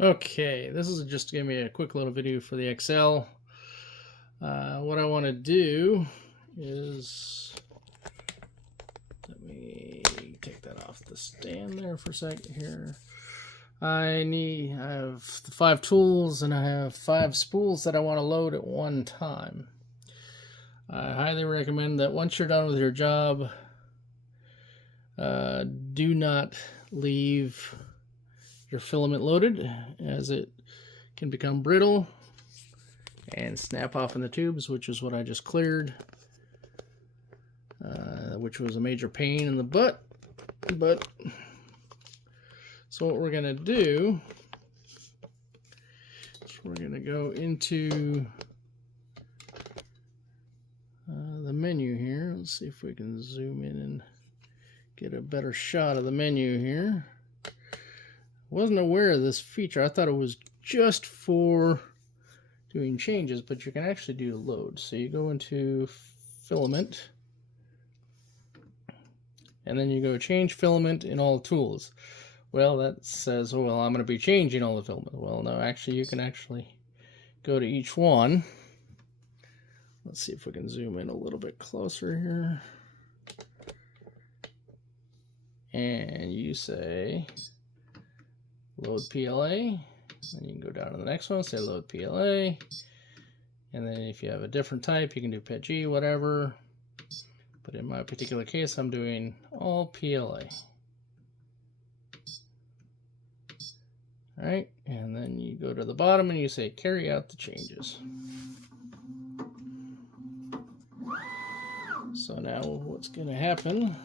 Okay, this is just going to be a quick little video for the XL. What I want to do is, let me take that off the stand there for a second here. I have the 5 tools and I have 5 spools that I want to load at one time. I highly recommend that once you're done with your job, do not leave your filament loaded, as it can become brittle and snap off in the tubes, which is what I just cleared, which was a major pain in the butt. So what we're gonna do is we're gonna go into the menu here. Let's see if we can zoom in and get a better shot of the menu here. Wasn't aware of this feature. I thought it was just for doing changes, but you can actually do load. So you go into filament, and then you go change filament in all tools. Well, that says, oh, well, I'm going to be changing all the filament. Well, no, actually, you can actually go to each one. Let's see if we can zoom in a little bit closer here. And you say load PLA, and you can go down to the next one, say load PLA, and then if you have a different type, you can do PETG, whatever. But in my particular case, I'm doing all PLA. All right, and then you go to the bottom and you say carry out the changes. So now what's going to happen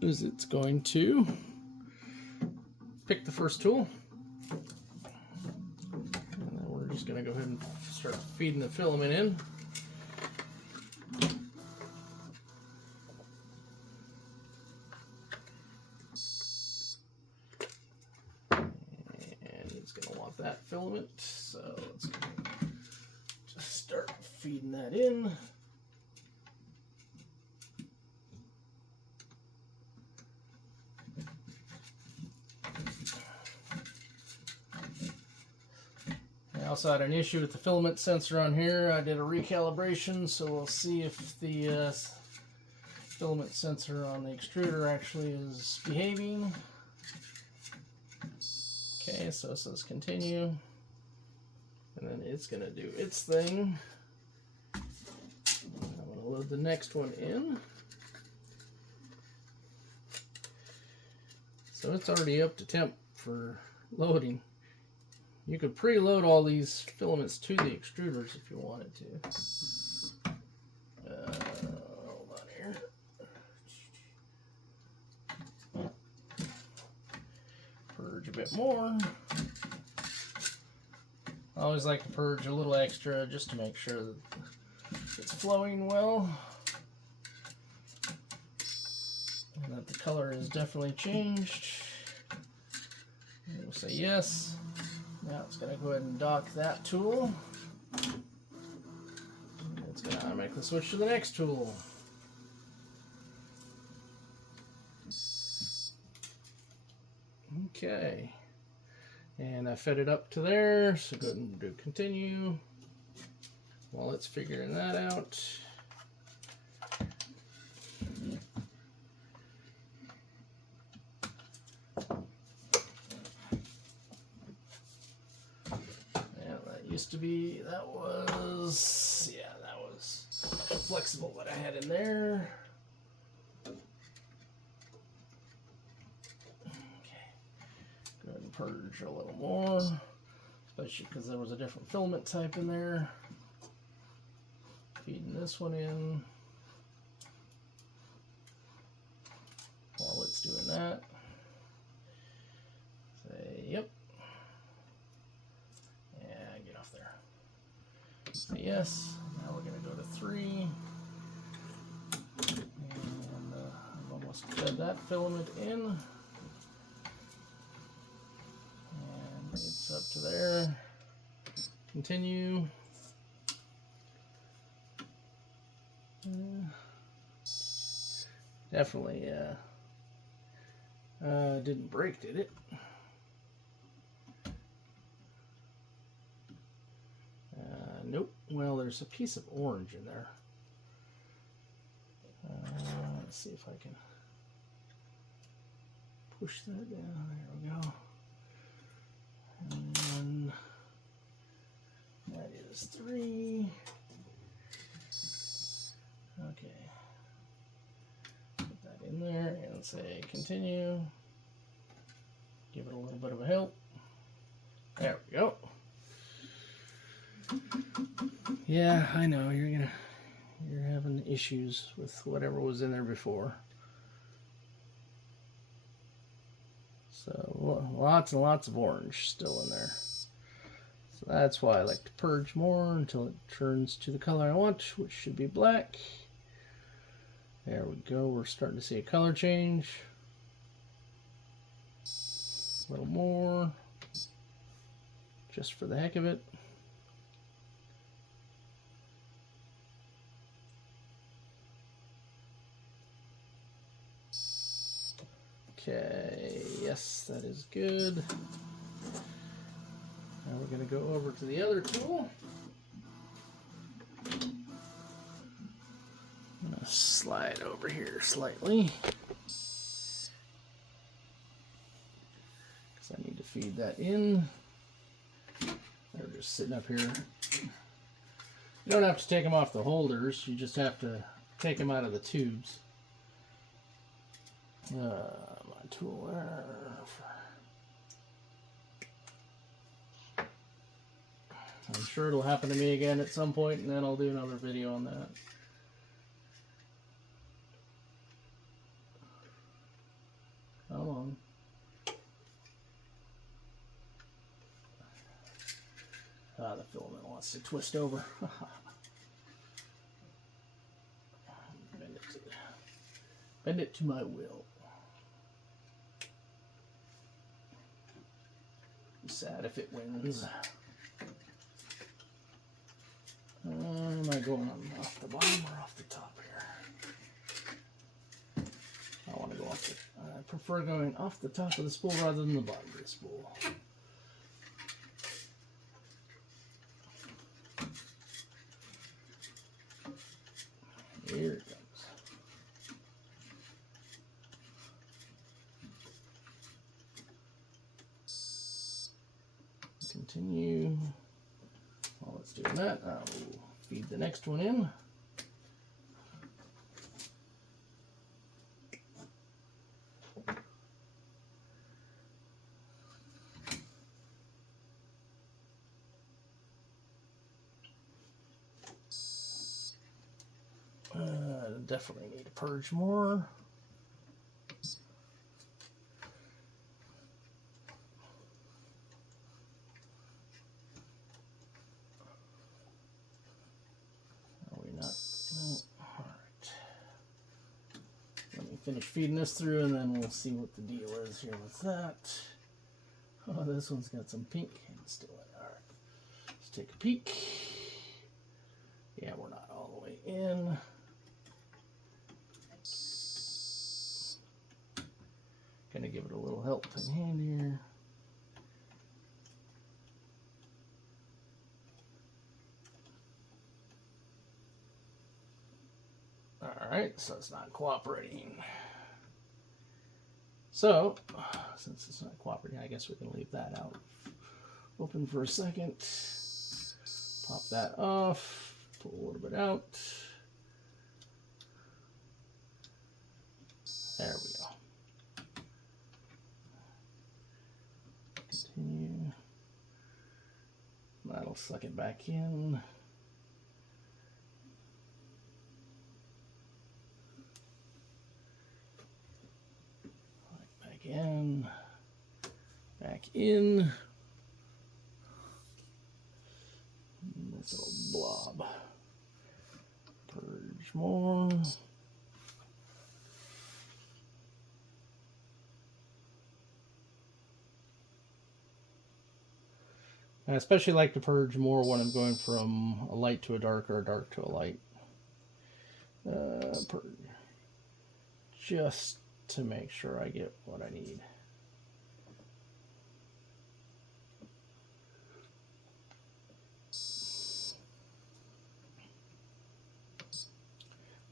is it's going to pick the first tool, and then we're just going to go ahead and start feeding the filament in. And it's going to want that filament, so let's just start feeding that in. I also had an issue with the filament sensor on here. I did a recalibration, so we'll see if the filament sensor on the extruder actually is behaving. Okay, so it says continue, and then it's going to do its thing. I'm going to load the next one in. So it's already up to temp for loading. You could preload all these filaments to the extruders if you wanted to. Hold on here. Purge a bit more. I always like to purge a little extra just to make sure that it's flowing well. And that the color is definitely changed. And we'll say yes. Now it's going to go ahead and dock that tool. It's going to automatically switch to the next tool. Okay. And I fed it up to there, so go ahead and do continue while it's figuring that out. Used to be, that was flexible that I had in there. Okay, go ahead and purge a little more, especially because there was a different filament type in there. Feeding this one in while it's doing that. Say yep. Yes, now we're going to go to 3, and I've almost fed that filament in, and it's up to there. Continue. Definitely Didn't break, did it? Nope. Well, there's a piece of orange in there. Let's see if I can push that down. There we go. And that is 3. Okay. Put that in there and say continue. Give it a little bit of a help. There we go. Yeah, I know you're having issues with whatever was in there before. So lots and lots of orange still in there. So that's why I like to purge more until it turns to the color I want, which should be black. There we go. We're starting to see a color change. A little more, just for the heck of it. Okay, yes, that is good. Now we're going to go over to the other tool. I'm going to slide over here slightly, because I need to feed that in. They're just sitting up here. You don't have to take them off the holders, you just have to take them out of the tubes. My tool there. I'm sure it'll happen to me again at some point, and then I'll do another video on that. Come on. Ah, the filament wants to twist over. Bend it to my will. I'm sad if it wins. Am I going off the bottom or off the top here? I want to go off the... I prefer going off the top of the spool rather than the bottom of the spool. Here it comes. Continue. While it's doing that, I'll feed the next one in. Definitely need to purge more. Are we not? No. All right. Let me finish feeding this through, and then we'll see what the deal is here with that. Oh, this one's got some pink and still in. All right. Let's take a peek. Yeah, we're not all the way in. Gonna give it a little help in hand here. Alright, so it's not cooperating. So, since it's not cooperating, I guess we can leave that out open for a second. Pop that off, pull a little bit out. There we go. Continue. That'll suck it back in. Back in. Back in. This little blob. Purge more. I especially like to purge more when I'm going from a light to a dark or a dark to a light. Purge just to make sure I get what I need.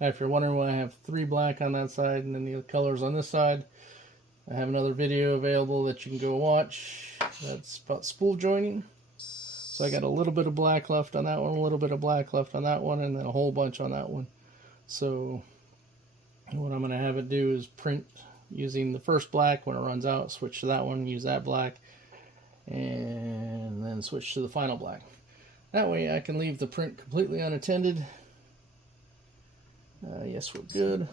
Now, if you're wondering why I have 3 black on that side and then the colors on this side, I have another video available that you can go watch. That's about spool joining. So I got a little bit of black left on that one, a little bit of black left on that one, and then a whole bunch on that one. So what I'm going to have it do is print using the first black. When it runs out, switch to that one, use that black, and then switch to the final black. That way I can leave the print completely unattended. Yes, we're good.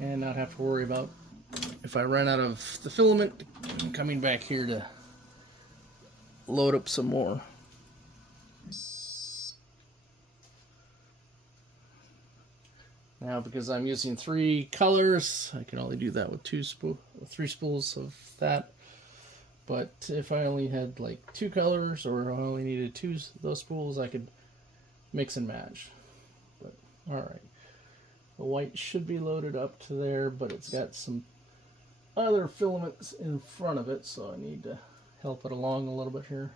And not have to worry about, if I run out of the filament, coming back here to load up some more. Now, because I'm using 3 colors, I can only do that with 3 spools of that. But if I only had like 2 colors, or I only needed 2 of those spools, I could mix and match. But alright, the white should be loaded up to there, but it's got some other filaments in front of it, so I need to help it along a little bit here.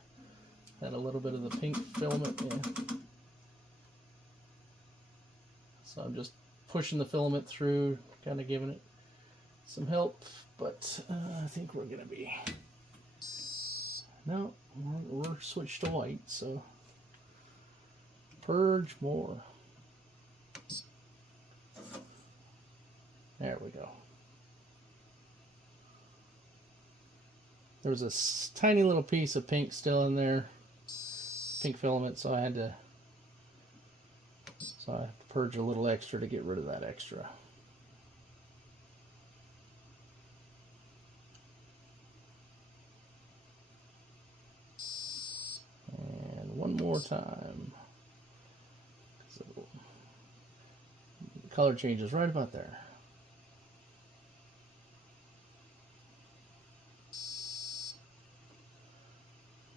Add a little bit of the pink filament, yeah. So I'm just pushing the filament through, kind of giving it some help, but I think we're going to be... No, we're switched to white, so purge more. There we go. There was a tiny little piece of pink still in there, pink filament, so I have to purge a little extra to get rid of that extra. And one more time. So the color changes right about there.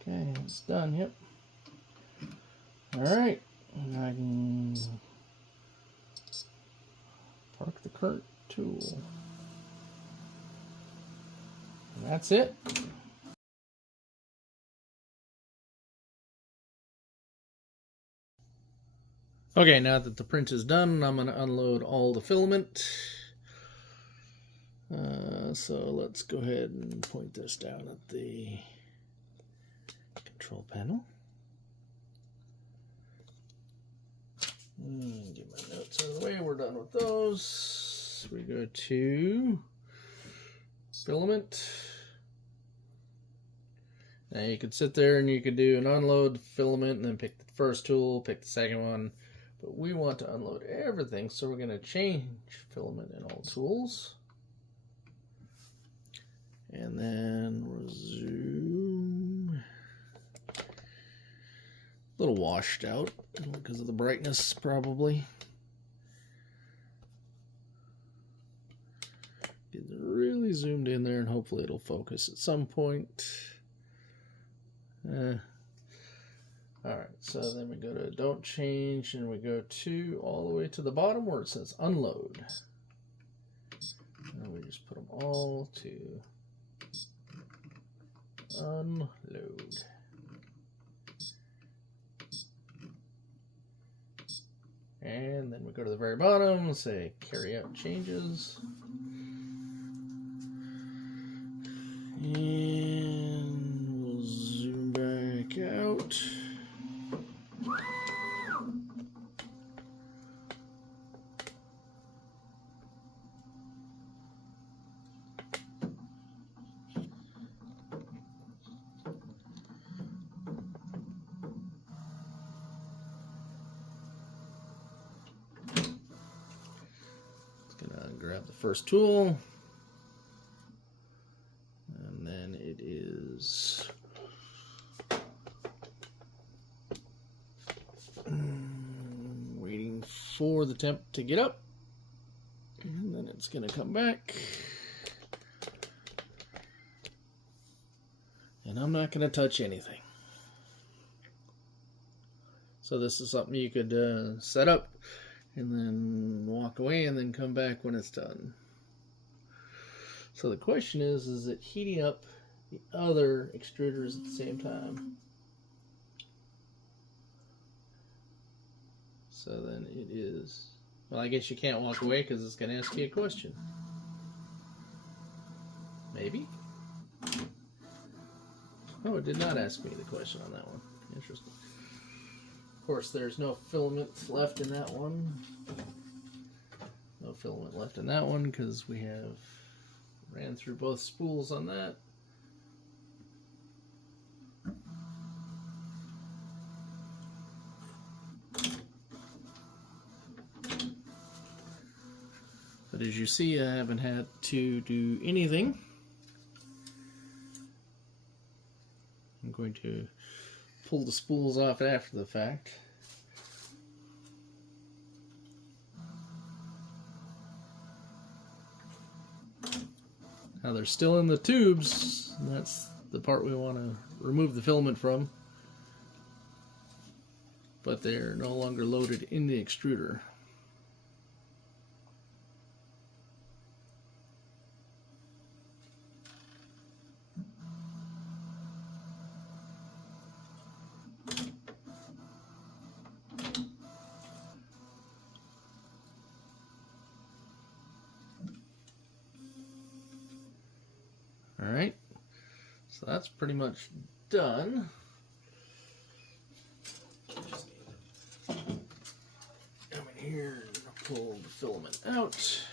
Okay, it's done, yep. Alright, and I can park the current tool. And that's it. Okay, now that the print is done, I'm going to unload all the filament. So let's go ahead and point this down at the control panel. Get my notes out of the way. We're done with those. We go to filament. Now you could sit there and you could do an unload filament and then pick the first tool, pick the second one. But we want to unload everything, so we're going to change filament in all tools. And then resume. A little washed out because of the brightness, probably. Get really zoomed in there, and hopefully it'll focus at some point. Alright, so then we go to don't change, and we go to all the way to the bottom where it says unload. And we just put them all to unload. And then we go to the very bottom and say carry out changes. And we'll zoom back out. Grab the first tool, and then it is waiting for the temp to get up, and then it's going to come back, and I'm not going to touch anything. So this is something you could set up and then walk away and then come back when it's done. So the question is it heating up the other extruders at the same time? So then it is, well, I guess you can't walk away because it's going to ask you a question. Maybe? Oh, it did not ask me the question on that one. Interesting. Of course, there's no filament left in that one. No filament left in that one because we have ran through both spools on that. But as you see, I haven't had to do anything. I'm going to pull the spools off after the fact. Now they're still in the tubes, and that's the part we want to remove the filament from. But they're no longer loaded in the extruder. Alright, so that's pretty much done. Just need to come in here and pull the filament out.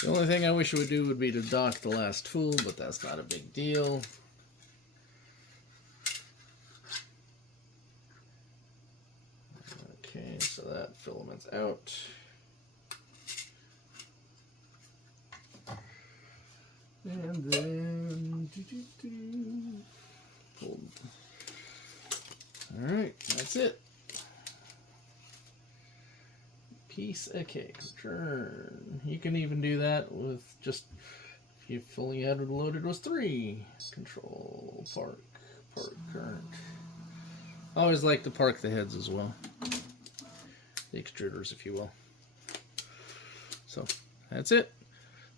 The only thing I wish it would do would be to dock the last tool, but that's not a big deal. Okay, so that filament's out. And then pull. Alright, that's it. Piece of cake. Return. You can even do that with just, if you fully had it loaded was 3. Control, park current. I always like to park the heads as well. The extruders, if you will. So, that's it.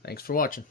Thanks for watching.